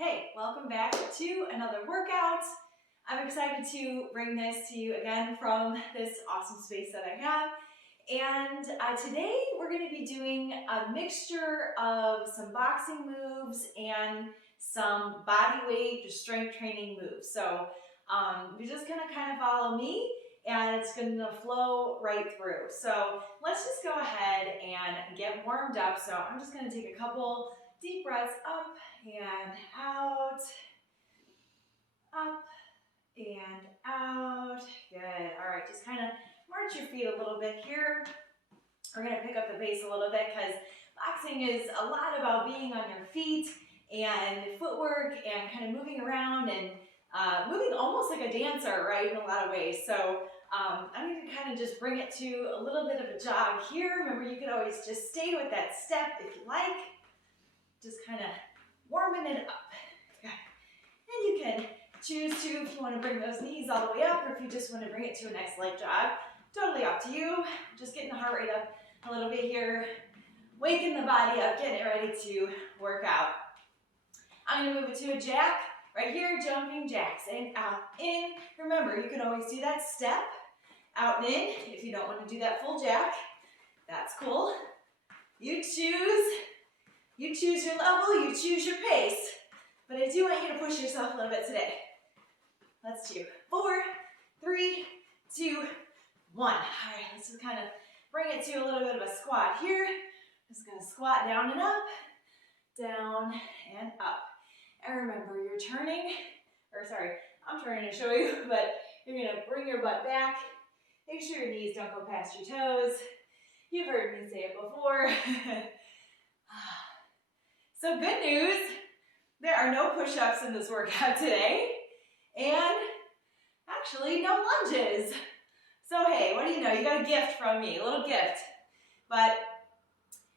Hey, welcome back to another workout. I'm excited to bring this to you again from this awesome space that I have. And today we're going to be doing a mixture of some boxing moves and some body weight, just strength training moves. So you're just going to kind of follow me and it's going to flow right through. So let's just go ahead and get warmed up. So I'm just going to take a couple deep breaths up and out, up and out. Good. All right, just kind of march your feet a little bit here. We're going to pick up the pace a little bit because boxing is a lot about being on your feet and footwork and kind of moving around and moving almost like a dancer, right, in a lot of ways. So I'm going to kind of just bring it to a little bit of a jog here. Remember, you can always just stay with that step if you like. Just kind of warming it up. Okay. And you can choose to, if you want to bring those knees all the way up or if you just want to bring it to a nice light jog. Totally up to you. Just getting the heart rate up a little bit here. Waking the body up, getting it ready to work out. I'm going to move it to a jack. Right here, jumping jacks. And out, in. Remember, you can always do that step. Out and in. If you don't want to do that full jack, that's cool. You choose. You choose your level, you choose your pace. But I do want you to push yourself a little bit today. Let's do 4, 3, 2, 1. All right, let's just kind of bring it to a little bit of a squat here. Just gonna squat down and up, down and up. And remember, you're turning, I'm turning to show you, but you're gonna bring your butt back. Make sure your knees don't go past your toes. You've heard me say it before. So good news, there are no push-ups in this workout today, and actually no lunges. So hey, what do you know? You got a gift from me, a little gift. But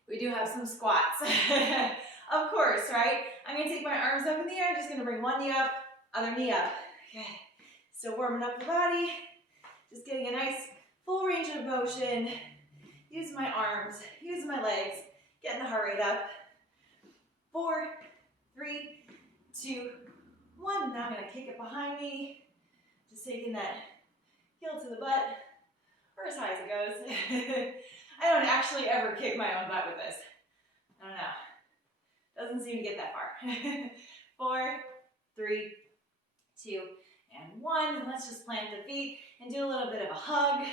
we do have some squats. Of course, right? I'm gonna take my arms up in the air, just gonna bring one knee up, other knee up. Okay, so warming up the body, just getting a nice full range of motion. Use my arms, use my legs, getting the heart rate up. 4, 3, 2, 1. Now I'm going to kick it behind me. Just taking that heel to the butt, or as high as it goes. I don't actually ever kick my own butt with this. I don't know. Doesn't seem to get that far. 4, 3, 2, and 1. And let's just plant the feet and do a little bit of a hug.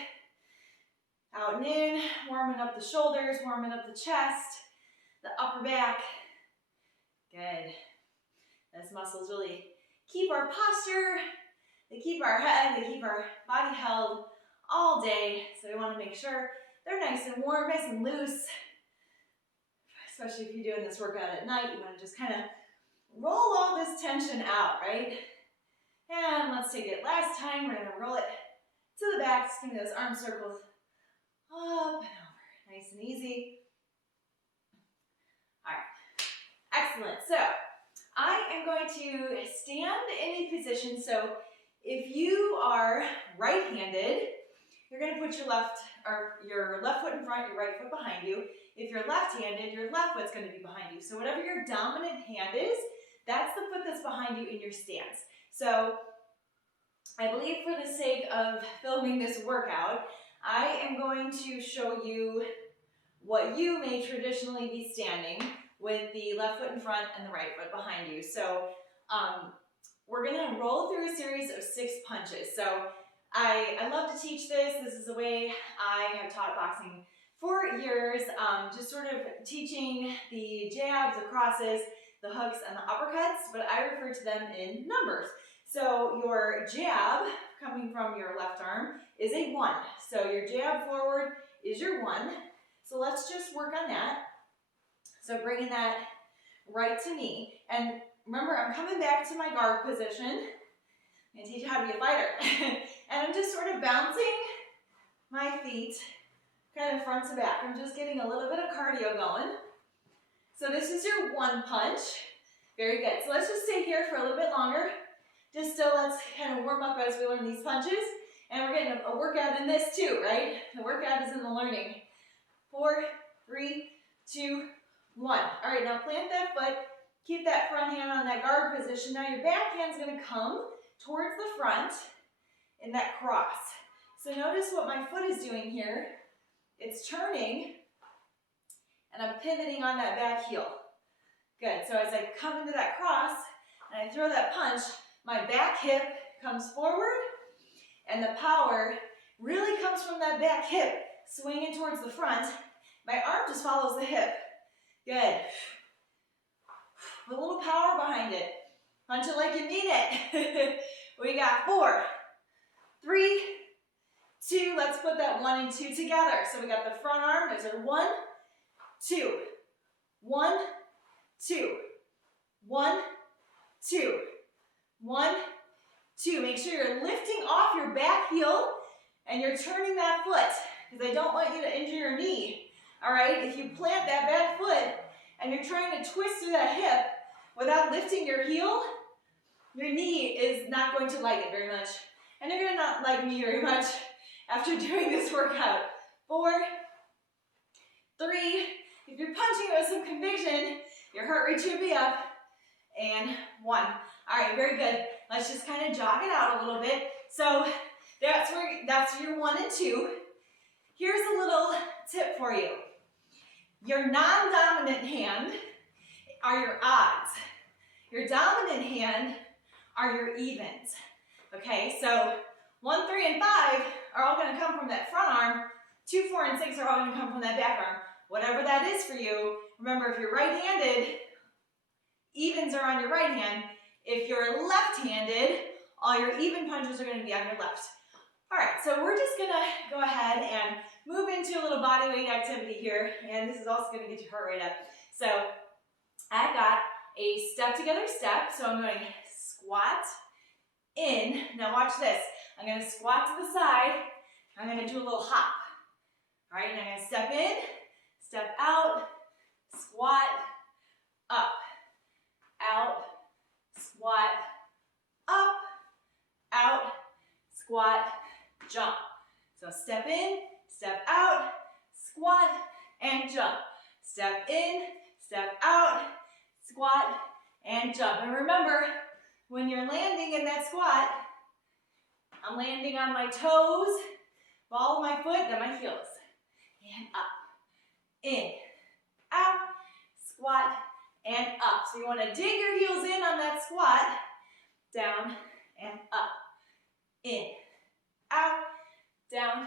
Out and in, warming up the shoulders, warming up the chest, the upper back. Good. Those muscles really keep our posture, they keep our head, they keep our body held all day. So we want to make sure they're nice and warm, nice and loose. Especially if you're doing this workout at night, you want to just kind of roll all this tension out, right? And let's take it last time. We're going to roll it to the back. Just give me those arm circles up and over. Nice and easy. All right. Excellent. So I am going to stand in a position. So if you are right-handed, you're going to put your left foot in front, your right foot behind you. If you're left-handed, your left foot's going to be behind you. So whatever your dominant hand is, that's the foot that's behind you in your stance. So I believe for the sake of filming this workout, I am going to show you what you may traditionally be standing with the left foot in front and the right foot behind you. So we're gonna roll through a series of 6 punches. So I love to teach this. This is the way I have taught boxing for years, just sort of teaching the jabs, the crosses, the hooks, and the uppercuts, but I refer to them in numbers. So your jab coming from your left arm is a 1. So your jab forward is your 1. So let's just work on that. So bringing that right to me. And remember, I'm coming back to my guard position. I'm going to teach you how to be a fighter. And I'm just sort of bouncing my feet kind of front to back. I'm just getting a little bit of cardio going. So this is your 1 punch. Very good. So let's just stay here for a little bit longer. Just so let's kind of warm up as we learn these punches. And we're getting a workout in this too, right? The workout is in the learning. 4, 3, 2, 1. All right, now plant that foot, Keep that front hand on that guard position. Now your back hand's gonna come towards the front in that cross. So notice what my foot is doing here. It's turning, and I'm pivoting on that back heel. Good, so as I come into that cross, and I throw that punch, my back hip comes forward, and the power really comes from that back hip, swinging towards the front. My arm just follows the hip. Good. Put a little power behind it. Punch it like you mean it. We got 4, 3, 2. Let's put that 1 and 2 together. So we got the front arm. Those are 1, 2, 1, 2, 1, 2, 1, 2. Make sure you're lifting off your back heel and you're turning that foot, because I don't want you to injure your knee. All right, if you plant that back foot and you're trying to twist through that hip without lifting your heel, your knee is not going to like it very much. And you're going to not like me very much after doing this workout. 4, 3, if you're punching it with some conviction, your heart rate should be up, and 1. All right, very good. Let's just kind of jog it out a little bit. So that's your 1 and 2. Here's a little tip for you. Your non-dominant hand are your odds. Your dominant hand are your evens. Okay, so 1, 3, and 5 are all going to come from that front arm. 2, 4, and 6 are all going to come from that back arm. Whatever that is for you. Remember, if you're right-handed, evens are on your right hand. If you're left-handed, all your even punches are going to be on your left. All right, so we're just going to go ahead and move into a little body weight activity here, and this is also going to get your heart rate up. So I've got a step together step, so I'm going to squat in. Now watch this. I'm going to squat to the side. I'm going to do a little hop. All right, and I'm going to step in, step out, squat, up, out, squat, up, out, squat, jump. So step in, step out, squat, and jump. Step in, step out, squat, and jump. And remember, when you're landing in that squat, I'm landing on my toes, ball of my foot, then my heels. And up, in, out, squat, and up. So you want to dig your heels in on that squat, down, and up, in, out, down,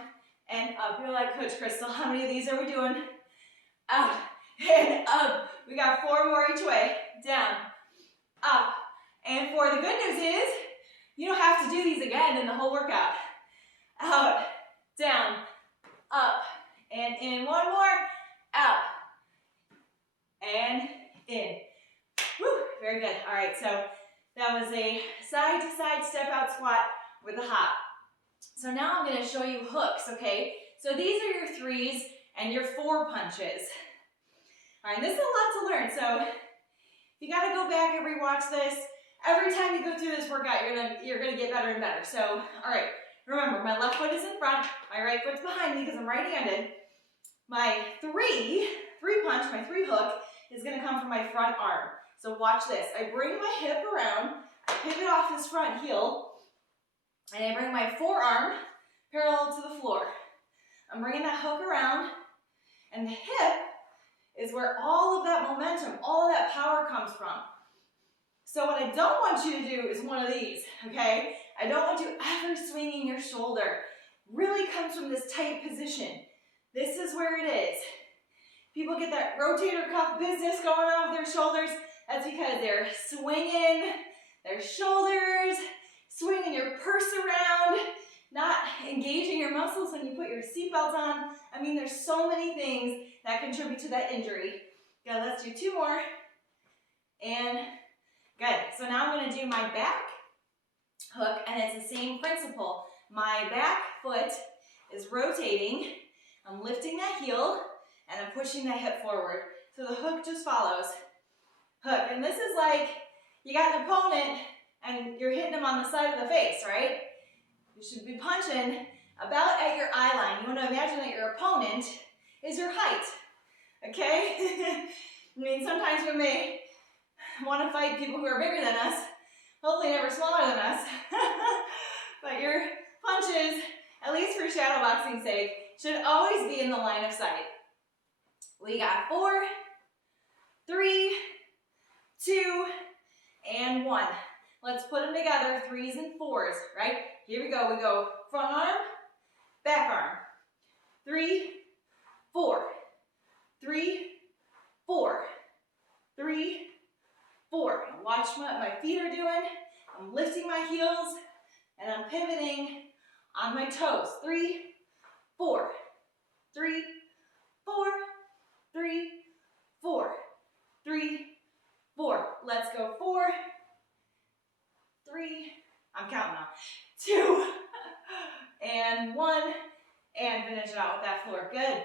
and up. You're like, Coach Crystal, how many of these are we doing? Out, and up. We got 4 more each way. Down, up, and 4. The good news is, you don't have to do these again in the whole workout. Out, down, up, and in. 1 more. Out, and in. Woo, very good. All right, so that was a side-to-side step-out squat with a hop. So now I'm going to show you hooks, okay? So these are your 3s and your 4 punches. All right, and this is a lot to learn, so you got to go back and rewatch this. Every time you go through this workout, you're gonna get better and better. So, all right, remember, my left foot is in front, my right foot's behind me because I'm right-handed. My 3 punch, my 3 hook, is gonna come from my front arm. So watch this. I bring my hip around, I pivot off this front heel, and I bring my forearm parallel to the floor. I'm bringing that hook around, and the hip is where all of that momentum, all of that power comes from. So what I don't want you to do is one of these, okay? I don't want you ever swinging your shoulder. Really comes from this tight position. This is where it is. People get that rotator cuff business going on with their shoulders. That's because they're swinging their shoulders, swinging your purse around, not engaging your muscles when you put your seatbelt on. I mean, there's so many things that contribute to that injury. Good, let's do 2 more. And good. So now I'm going to do my back hook, and it's the same principle. My back foot is rotating. I'm lifting that heel, and I'm pushing that hip forward. So the hook just follows. Hook. And this is like you got an opponent, and you're hitting them on the side of the face, right? You should be punching about at your eye line. You want to imagine that your opponent is your height. Okay? I mean, sometimes we may want to fight people who are bigger than us, hopefully never smaller than us. But your punches, at least for shadow boxing's sake, should always be in the line of sight. We got 4, 3, 2, and 1. Let's put them together, 3s and 4s, right? Here we go. We go front arm, back arm. 3, 4. 3, 4. 3, 4. Watch what my feet are doing. I'm lifting my heels and I'm pivoting on my toes. 3, 4. 3, 4. 3, 4. 3, 4. Let's go. 4, 3. I'm counting now. 2 and 1. And finish it out with that floor. Good.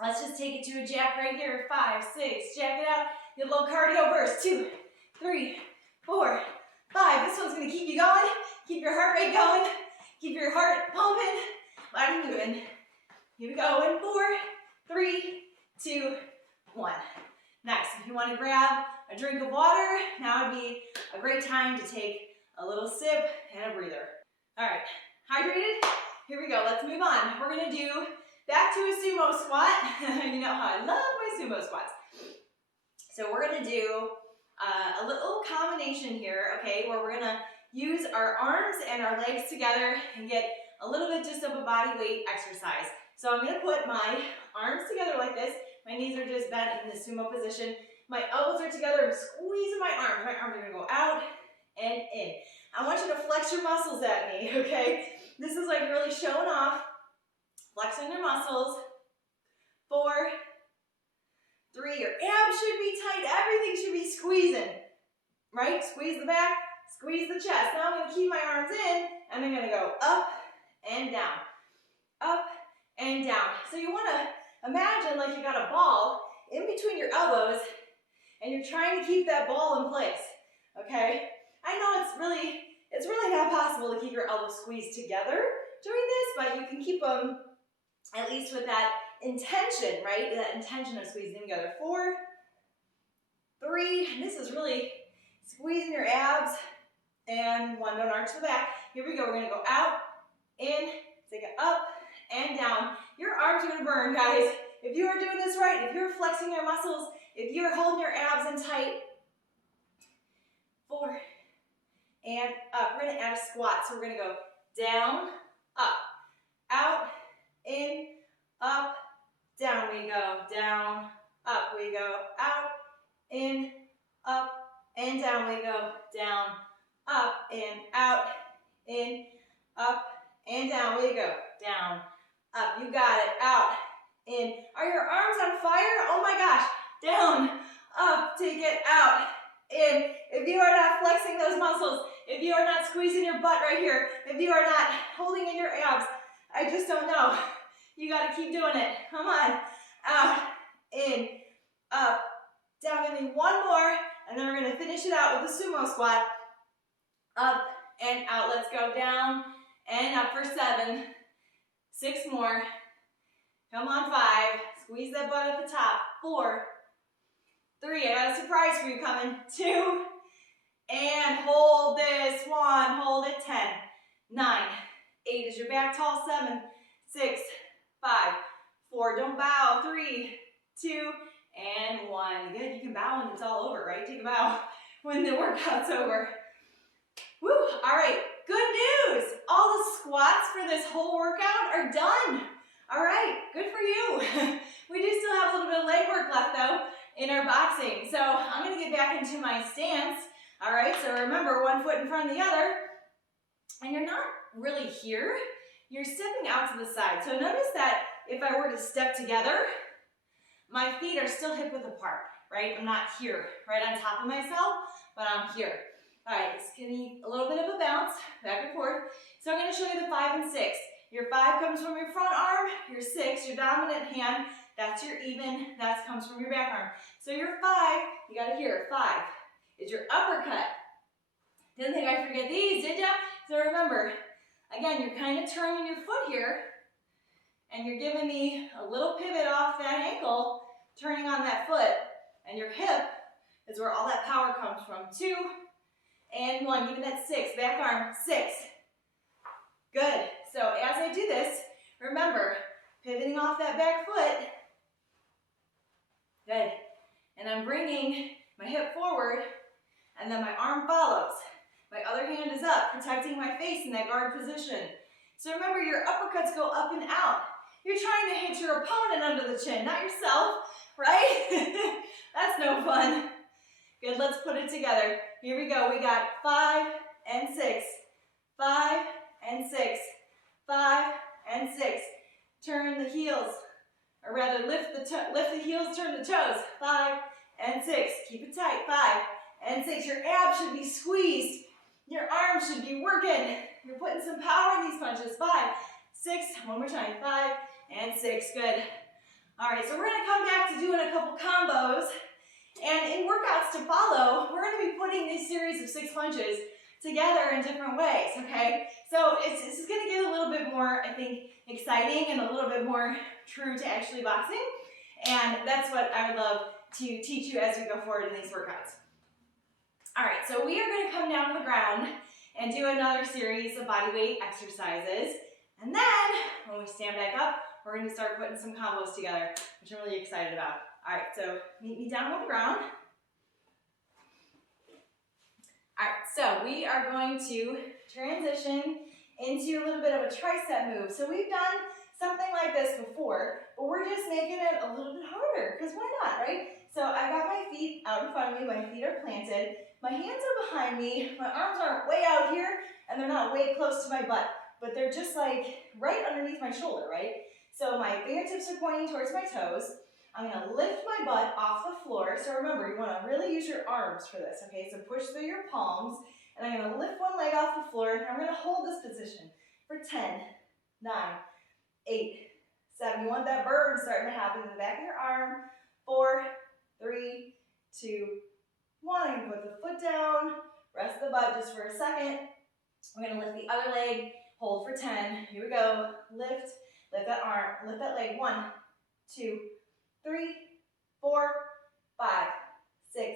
Let's just take it to a jack right here. 5, 6. Jack it out. Get a little cardio burst. 2, 3, 4, 5. This one's going to keep you going. Keep your heart rate going. Keep your heart pumping. Loud and moving. Here we go. In 4, 3, 2, 1. Nice. If you want to grab a drink of water, now would be a great time to take a little sip and a breather. All right. Hydrated? Here we go. Let's move on. We're going to do back to a sumo squat. You know how I love my sumo squats. So we're going to do a little combination here, okay, where we're going to use our arms and our legs together and get a little bit just of a body weight exercise. So I'm going to put my arms together like this. My knees are just bent in the sumo position. My elbows are together. I'm squeezing my arms. My arms are going to go out and in. I want you to flex your muscles at me, okay? This is like really showing off, flexing your muscles. 4, 3, your abs should be tight. Everything should be squeezing, right? Squeeze the back, squeeze the chest. Now I'm going to keep my arms in, and I'm going to go up and down, up and down. So you want to imagine like you got a ball in between your elbows, and you're trying to keep that ball in place, okay? I know it's really not possible to keep your elbows squeezed together during this, but you can keep them at least with that intention, right? That intention of squeezing them together. 4, 3, and this is really squeezing your abs, and 1, don't arch the back. Here we go, we're gonna go out, in, take it up, and down. Your arms are gonna burn, guys. If you are doing this right, if you're flexing your muscles, if you're holding your abs in tight. 4, and up. We're going to add a squat. So we're going to go down, up, out, in, up, down we go, down, up we go, out, in, up, and down we go, down, up, in, out, in, up, and down we go, down, up. You got it. Out, in. Are your arms on fire? Oh my gosh. Down, up, take it, out, in. If you are not flexing those muscles, if you are not squeezing your butt right here, if you are not holding in your abs, I just don't know. You got to keep doing it. Come on. Out, in, up, down. Give me 1 more, and then we're going to finish it out with a sumo squat. Up and out. Let's go down and up for 7. 6 more. Come on, 5. Squeeze that butt at the top. 4, 3. I got a surprise for you coming. 2. And hold this. 1. Hold it. 10. 9. 8 is your back tall. 7, 6, 5, 4. Don't bow. 3, 2, and 1. Good. You can bow when it's all over, right? Take a bow when the workout's over. Woo. All right. Good news. All the squats for this whole workout are done. All right. Good for you. We do still have a little bit of leg work left, though, in our boxing. So I'm going to get back into my stance. All right. So remember, 1 foot in front of the other. And you're not really here. You're stepping out to the side. So notice that if I were to step together, my feet are still hip width apart, right? I'm not here, right on top of myself, but I'm here. All right, it's gonna be a little bit of a bounce, back and forth. So I'm gonna show you the 5 and 6. Your 5 comes from your front arm, your 6, your dominant hand, that's your even, that comes from your back arm. So your 5, you gotta hear, 5 is your uppercut. Didn't think I'd forget these, did ya? So remember, again, you're kind of turning your foot here, and you're giving me a little pivot off that ankle, turning on that foot, and your hip is where all that power comes from. 2 and 1. Give me that 6. Back arm. 6. Good. So as I do this, remember, pivoting off that back foot. Good. And I'm bringing my hip forward, and then my arm follows. My other hand is up, protecting my face in that guard position. So remember, your uppercuts go up and out. You're trying to hit your opponent under the chin, not yourself, right? That's no fun. Good, let's put it together. Here we go. We got 5 and 6. 5 and 6. 5 and 6. Turn the heels, or rather lift the heels, turn the toes. 5 and 6. Keep it tight. 5 and 6. Your abs should be squeezed. Your arms should be working. You're putting some power in these punches. 5, 6. One more time. 5 and 6. Good. All right, so we're going to come back to doing a couple combos. And in workouts to follow, we're going to be putting this series of 6 punches together in different ways, okay? So this is going to get a little bit more, I think, exciting and a little bit more true to actually boxing. And that's what I would love to teach you as we go forward in these workouts. All right, so we are going to come down to the ground and do another series of body weight exercises. And then, when we stand back up, we're going to start putting some combos together, which I'm really excited about. All right, so meet me down on the ground. All right, so we are going to transition into a little bit of a tricep move. So we've done something like this before, but we're just making it a little bit harder, because why not, right? So I've got my feet out in front of me, my feet are planted, my hands are behind me, my arms aren't way out here, and they're not way close to my butt, but they're just like right underneath my shoulder, right? So my fingertips are pointing towards my toes. I'm going to lift my butt off the floor. So remember, you want to really use your arms for this, okay? So push through your palms, and I'm going to lift one leg off the floor, and I'm going to hold this position for 10, 9, 8, 7. You want that burn starting to happen in the back of your arm. 4, 3, 2, 1. I'm going to put the foot down, rest the butt just for a second. We're going to lift the other leg, hold for 10. Here we go. Lift that arm, lift that leg. 1, 2, 3, 4, 5, 6,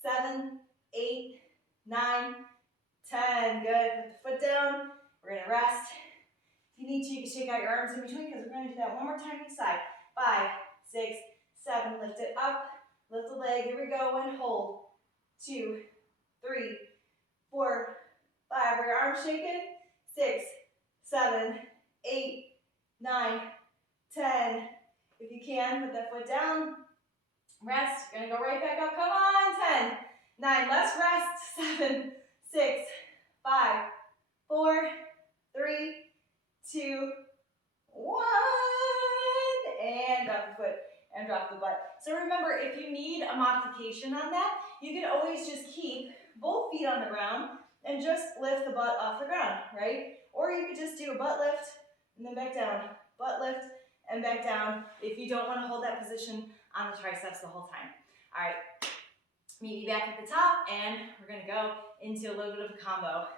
7, 8, 9, 10. Good. Put the foot down. We're going to rest. If you need to, you can shake out your arms in between, because we're going to do that one more time each side. 5, 6, 7. Lift it up. Lift the leg. Here we go. And hold. 2, 3, 4, 5. Are your arms shaking? 6, 7, 8, 9, 10. If you can, put that foot down. Rest. You're going to go right back up. Come on. 10, 9. Let's rest. 7, 6, 5, 4, 3, 2, 1. And drop the foot and drop the butt. So remember, if you need a modification on that, you can always just keep both feet on the ground and just lift the butt off the ground, right? Or you could just do a butt lift and then back down. Butt lift and back down if you don't want to hold that position on the triceps the whole time. All right, meet me back at the top, and we're going to go into a little bit of a combo.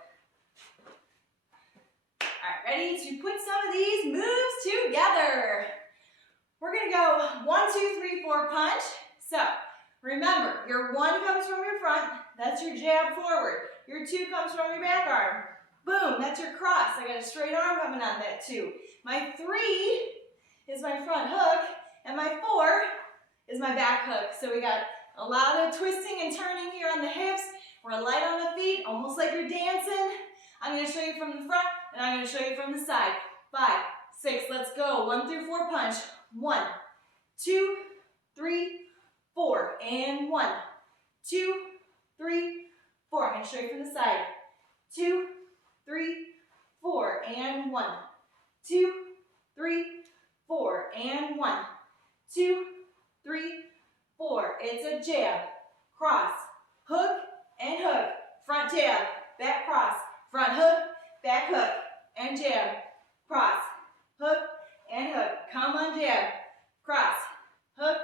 All right, ready to put some of these moves together. We're going to go 1, 2, 3, 4 punch. So remember, your 1 comes from your front. That's your jab forward. Your 2 comes from your back arm. Boom, that's your cross. I got a straight arm coming on that 2. My 3 is my front hook, and my 4 is my back hook. So we got a lot of twisting and turning here on the hips. We're light on the feet, almost like you're dancing. I'm going to show you from the front, and I'm going to show you from the side. 5, 6, let's go. 1 through 4 punch. 1, 2, 3, 4, and 1, 2, 3, 4. I'm going to show you from the side. 2, 3, 4, and 1, 2, 3, 4, and 1, 2, 3, 4. It's a jab, cross, hook, and hook. Front jab, back cross, front hook, back hook, and jab, cross, hook, and hook. Come on, jab, cross, hook,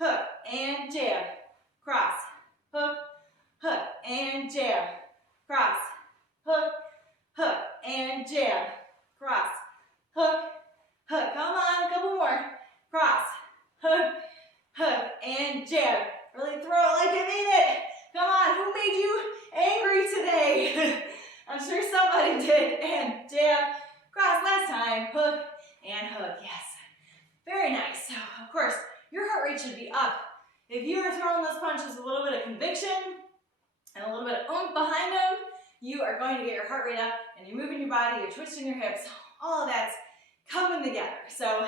hook, and jab, cross, hook, hook, and jab, cross, hook, hook, and jab, cross, hook, hook. Come on, a couple more. Cross, hook, hook, and jab. Really throw it like you mean it. I'm sure somebody did. And jab, cross last time, hook, and hook. Yes. Very nice. So, of course, your heart rate should be up. If you are throwing those punches with a little bit of conviction and a little bit of oomph behind them, you are going to get your heart rate up, and you're moving your body, you're twisting your hips, all of that's coming together. So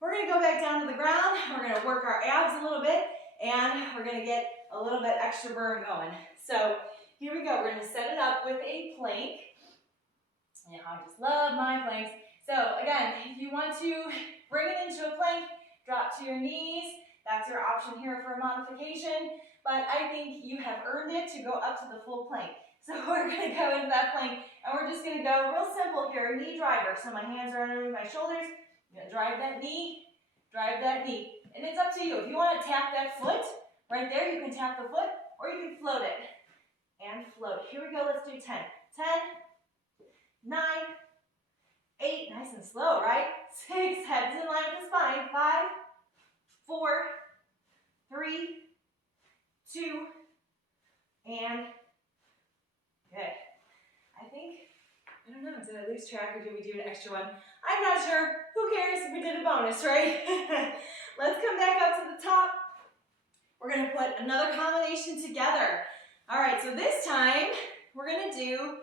we're going to go back down to the ground, we're going to work our abs a little bit, and we're going to get a little bit extra burn going. So here we go, we're going to set it up with a plank. Yeah, I just love my planks. So again, if you want to bring it into a plank, drop to your knees. That's your option here for a modification, but I think you have earned it to go up to the full plank. So we're going to go into that plank, and we're just going to go real simple here, knee driver. So my hands are underneath my shoulders. I'm going to drive that knee, and it's up to you. If you want to tap that foot, right there, you can tap the foot, or you can float it, and float. Here we go, let's do 10. 10, 9, 8, nice and slow, right? 6, heads in line with the spine. 5, 4, 3, 2, and good. I don't know, did I lose track or did we do an extra one? I'm not sure. Who cares if we did a bonus, right? Let's come back up to the top. We're going to put another combination together. All right, so this time we're going to do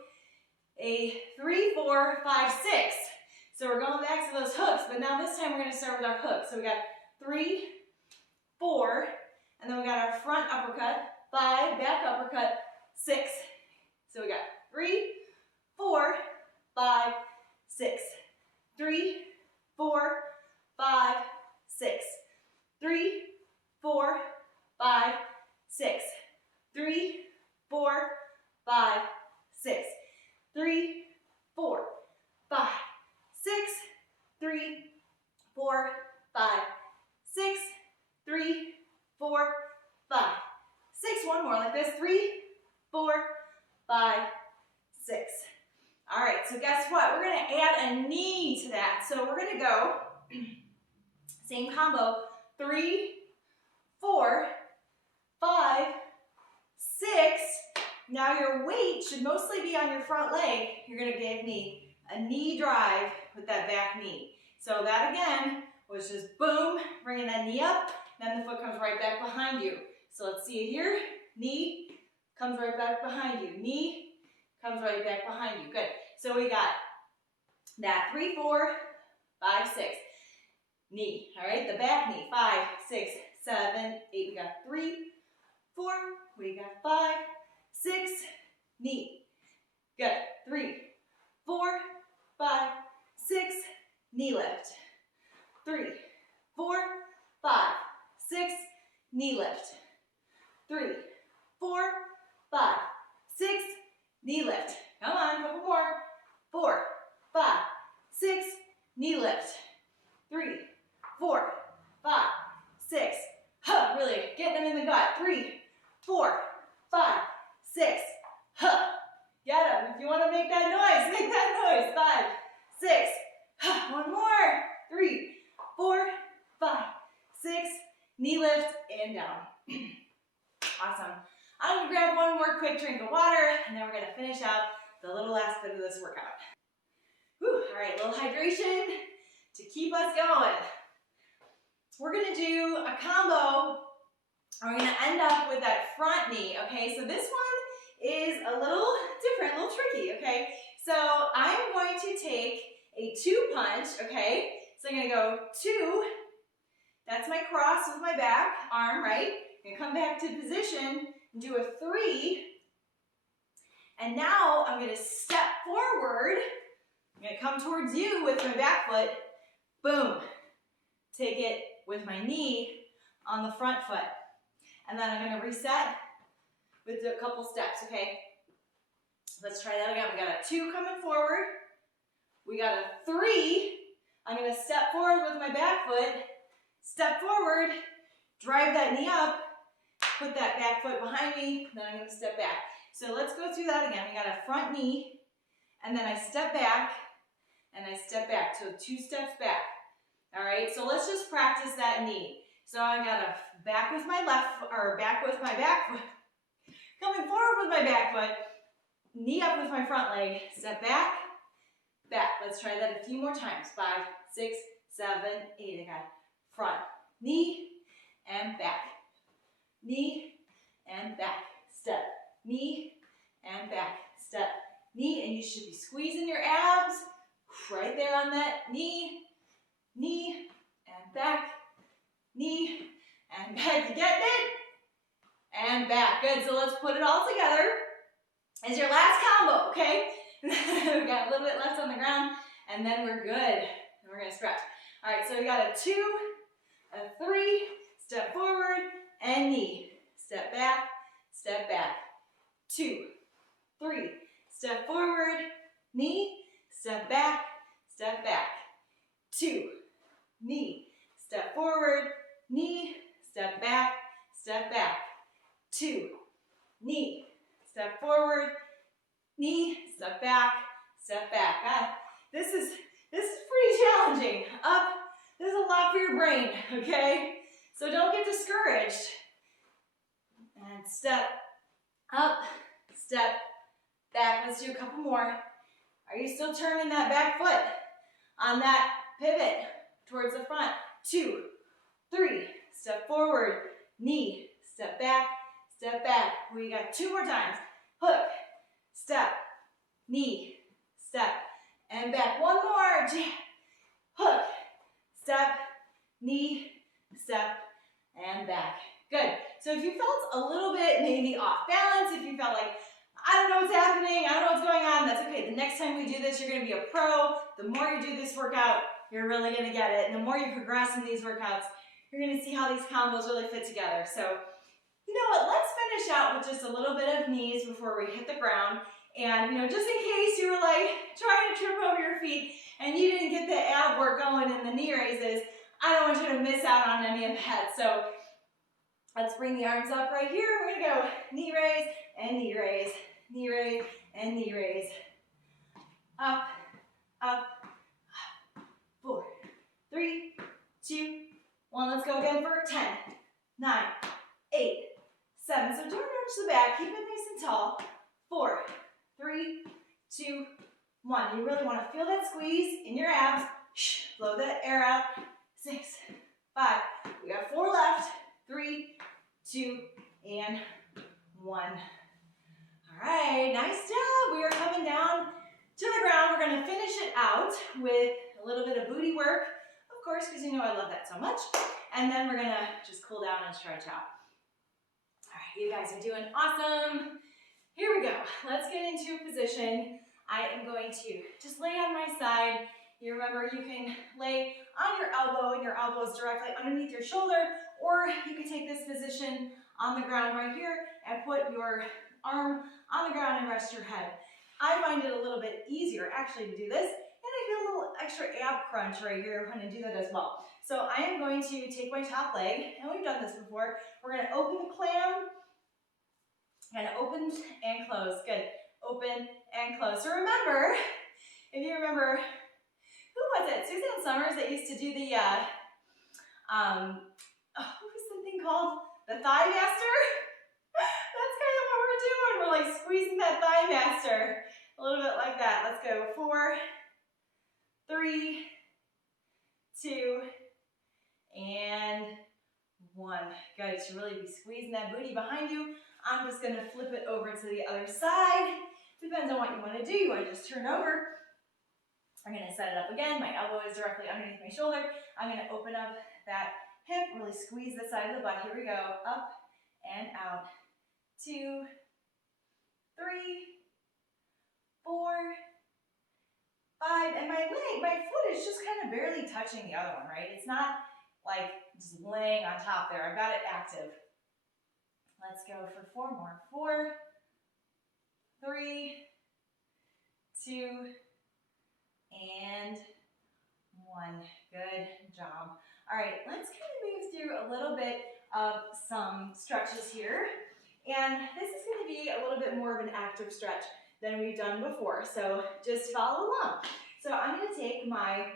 a 3, 4, 5, 6. So we're going back to those hooks, but now this time we're going to start with our hooks. So we got 3, 4, and then we got our front uppercut, 5, back uppercut, 6. So we got 3, 4, 5, 6. 3, 4, 5, 6. 3, 4, 5, 6. 3, 4, 5, 6. 3, 4, 5, 6. 3, 4, 5, 6. 3, 4, 5, 6. One more like this. 3, 4, 5, 6. All right, so guess what? We're going to add a knee to that. So we're going to go, same combo, 3, 4, 5, 6. Now your weight should mostly be on your front leg. You're going to give me a knee drive with that back knee. So that again was just boom, bringing that knee up, then the foot comes right back behind you. So let's see it here. Knee comes right back behind you. Knee comes right back behind you. Good. So we got that 3, 4, 5, 6. Knee. All right. The back knee. 5, 6, 7, 8. We got 3, 4. We got 5, 6. Knee. Good. 3, 4, 5, 6. Knee lift. 3, 4, 5, 6. Knee lift. 3, 4, 5, 6. Knee lift. Come on, couple more. 4, 5, 6. Knee lift. 3, 4, 5, 6. Huh, really get them in the gut. 3, 4, 5, 6. Huh. Get them. If you want to make that noise, make that noise. 5, 6. Huh. One more. 3, 4, 5, 6. Knee lift and down. Awesome. I'm going to grab one more quick drink of water, and then we're going to finish out the little last bit of this workout. Whew. All right, a little hydration to keep us going. We're going to do a combo, and we're going to end up with that front knee, okay? So this one is a little different, a little tricky, okay? So I'm going to take a 2 punch, okay? So I'm going to go 2, that's my cross with my back arm, right? I'm going to come back to position, do a 3, and now I'm going to step forward. I'm going to come towards you with my back foot, boom. Take it with my knee on the front foot. And then I'm going to reset with a couple steps, okay? Let's try that again. We got a 2 coming forward. We got a 3. I'm going to step forward with my back foot, step forward, drive that knee up, put that back foot behind me, then I'm going to step back. So let's go through that again. We got a front knee, and then I step back, and I step back. So 2 steps back. All right, so let's just practice that knee. So I got a back with my left, or back with my back foot, coming forward with my back foot, knee up with my front leg, step back, back. Let's try that a few more times. 5, 6, 7, 8. Again. Front, knee, and back. Knee, and back. Step, knee, and back. Step, knee, and you should be squeezing your abs right there on that knee, knee, and back, knee, and back. You getting it? And back. Good. So let's put it all together as your last combo, okay? We got a little bit left on the ground, and then we're good. And we're gonna stretch. All right, so we got a 2, a 3, step forward, and knee. Step back, 2, 3, step forward, knee, step back, 2, knee, step forward, knee, step back, 2, knee, step forward, knee, step back, God, this is pretty challenging. Up, there's a lot for your brain, okay? So don't get discouraged. And step up, step back. Let's do a couple more. Are you still turning that back foot on that pivot towards the front? 2, 3, step forward, knee, step back, We got 2 more times. Hook, step, knee, step, and back. 1 more. Hook, step, knee, step, and back. Good. So if you felt a little bit maybe off balance, if you felt like, I don't know what's happening, I don't know what's going on, that's okay. The next time we do this, you're going to be a pro. The more you do this workout, you're really going to get it. And the more you progress in these workouts, you're going to see how these combos really fit together. So, you know what, let's finish out with just a little bit of knees before we hit the ground. And, you know, just in case you were like trying to trip over your feet and you didn't get the ab work going in the knee raises, I don't want you to miss out on any of that. So let's bring the arms up right here. We're gonna go knee raise and knee raise, knee raise and knee raise. Up, up, up. 4, 3, 2, 1. Let's go again for 10, 9, 8, 7. So don't arch the back. Keep it nice and tall. 4, 3, 2, 1. You really want to feel that squeeze in your abs. Blow that air out. 6, 5. We got 4 left. 3, 2, and 1. All right, nice job. We are coming down to the ground. We're going to finish it out with a little bit of booty work, of course, because you know I love that so much. And then we're going to just cool down and stretch out. All right, you guys are doing awesome. Here we go. Let's get into a position. I am going to just lay on my side. You remember, you can lay on your elbow and your elbow is directly underneath your shoulder, or you can take this position on the ground right here and put your arm on the ground and rest your head. I find it a little bit easier actually to do this, and I feel a little extra ab crunch right here when I do that as well. So I am going to take my top leg, and we've done this before. We're going to open the clam, and open and close. Good. Open and close. So remember, if you remember, who was it? Suzanne Summers that used to do the, what was the thing called? The thigh master? That's kind of what we're doing. We're like squeezing that thigh master. A little bit like that. Let's go. 4, 3, 2, and 1. Good. You should really be squeezing that booty behind you. I'm just going to flip it over to the other side. Depends on what you want to do. You want to just turn over. I'm going to set it up again. My elbow is directly underneath my shoulder. I'm going to open up that hip, really squeeze the side of the butt. Here we go. Up and out. 2, 3, 4, 5. And my leg, my foot is just kind of barely touching the other one, right? It's not like just laying on top there. I've got it active. Let's go for 4 more. 4, 3, 2, and 1. Good job. All right, let's kind of move through a little bit of some stretches here. And this is going to be a little bit more of an active stretch than we've done before. So just follow along. So I'm going to take my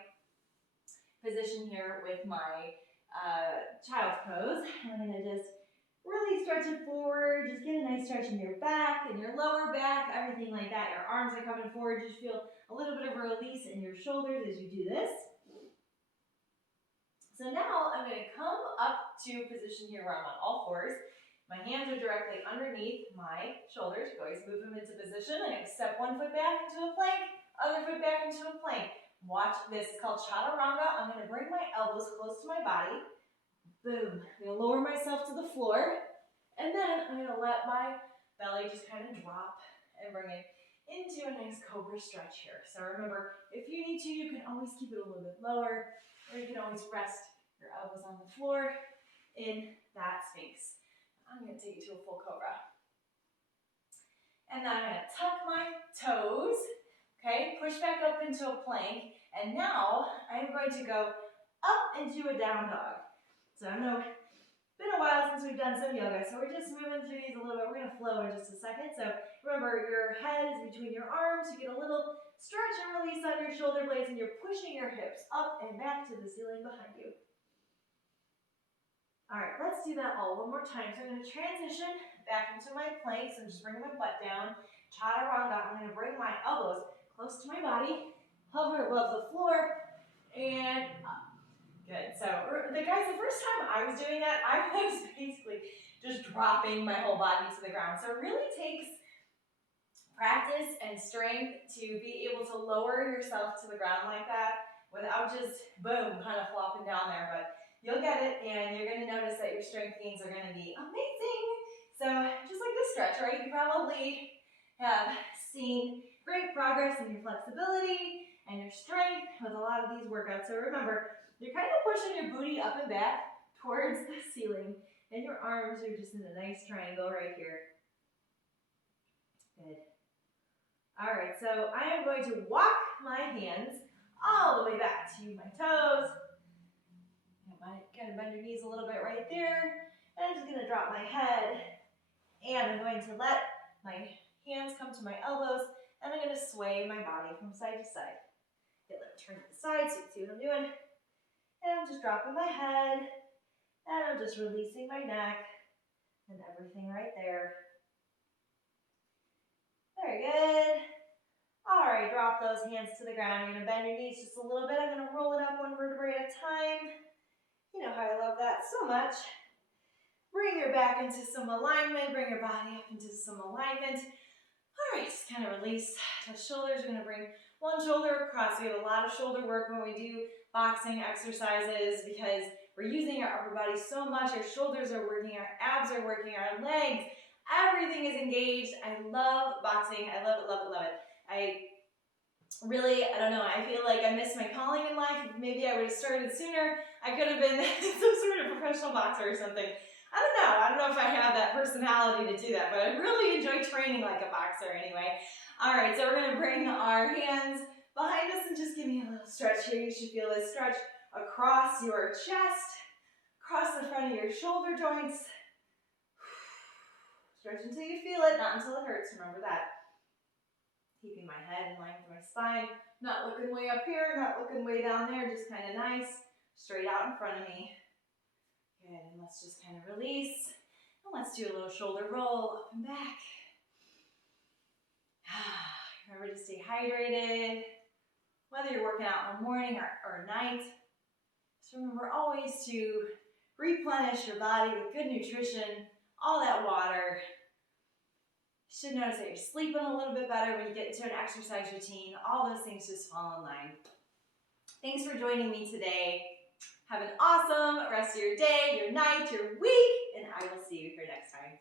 position here with my child's pose. I'm going to just really stretch it forward. Just get a nice stretch in your back and your lower back, everything like that. Your arms are coming forward. Just feel a little bit of a release in your shoulders as you do this. So now I'm going to come up to a position here where I'm on all fours. My hands are directly underneath my shoulders. You always move them into position. I'm going to step one foot back into a plank, other foot back into a plank. Watch this. It's called chaturanga. I'm going to bring my elbows close to my body. Boom. I'm going to lower myself to the floor. And then I'm going to let my belly just kind of drop and bring it into a nice cobra stretch here. So remember, if you need to, you can always keep it a little bit lower, or you can always rest your elbows on the floor in that space. I'm going to take it to a full cobra. And then I'm going to tuck my toes, okay, push back up into a plank, and now I'm going to go up into a down dog. So I know it's been a while since we've done some yoga, so we're just moving through these a little bit. We're going to flow in just a second. So remember, your head is between your arms. You get a little stretch and release on your shoulder blades, and you're pushing your hips up and back to the ceiling behind you. All right, let's do that all one more time. So I'm going to transition back into my plank. So I'm just bringing my butt down. Chaturanga. I'm going to bring my elbows close to my body, hover above the floor, and up. Good. So the first time I was doing that, I was basically just dropping my whole body to the ground. So it really takes practice and strength to be able to lower yourself to the ground like that without just, boom, kind of flopping down there. But you'll get it, and you're going to notice that your strength gains are going to be amazing. So just like this stretch, right? You probably have seen great progress in your flexibility and your strength with a lot of these workouts. So remember, you're kind of pushing your booty up and back towards the ceiling, and your arms are just in a nice triangle right here. Good. All right, so I am going to walk my hands all the way back to my toes. I might kind of bend your knees a little bit right there. And I'm just going to drop my head. And I'm going to let my hands come to my elbows. And I'm going to sway my body from side to side. Get let me turn to the side so you can see what I'm doing. And I'm just dropping my head. And I'm just releasing my neck. And everything right there. Very good. All right, drop those hands to the ground. You're going to bend your knees just a little bit. I'm going to roll it up one vertebrae at a time. You know how I love that so much. Bring your back into some alignment. Bring your body up into some alignment. All right, just kind of release the shoulders. We're going to bring one shoulder across. We have a lot of shoulder work when we do boxing exercises because we're using our upper body so much. Our shoulders are working, our abs are working, our legs. Everything is engaged. I love boxing. I love it, love it, love it. I don't know, I feel like I missed my calling in life. Maybe I would have started sooner. I could have been some sort of professional boxer or something. I don't know if I have that personality to do that, but I really enjoy training like a boxer anyway. All right, so we're going to bring our hands behind us and just give me a little stretch here. You should feel this stretch across your chest, across the front of your shoulder joints. Stretch until you feel it, not until it hurts. Remember that. Keeping my head in line with my spine, not looking way up here, not looking way down there, just kind of nice, straight out in front of me. Good, and let's just kind of release, and let's do a little shoulder roll up and back. Remember to stay hydrated, whether you're working out in the morning or night. Just remember always to replenish your body with good nutrition, all that water. You should notice that you're sleeping a little bit better when you get into an exercise routine. All those things just fall in line. Thanks for joining me today. Have an awesome rest of your day, your night, your week, and I will see you here next time.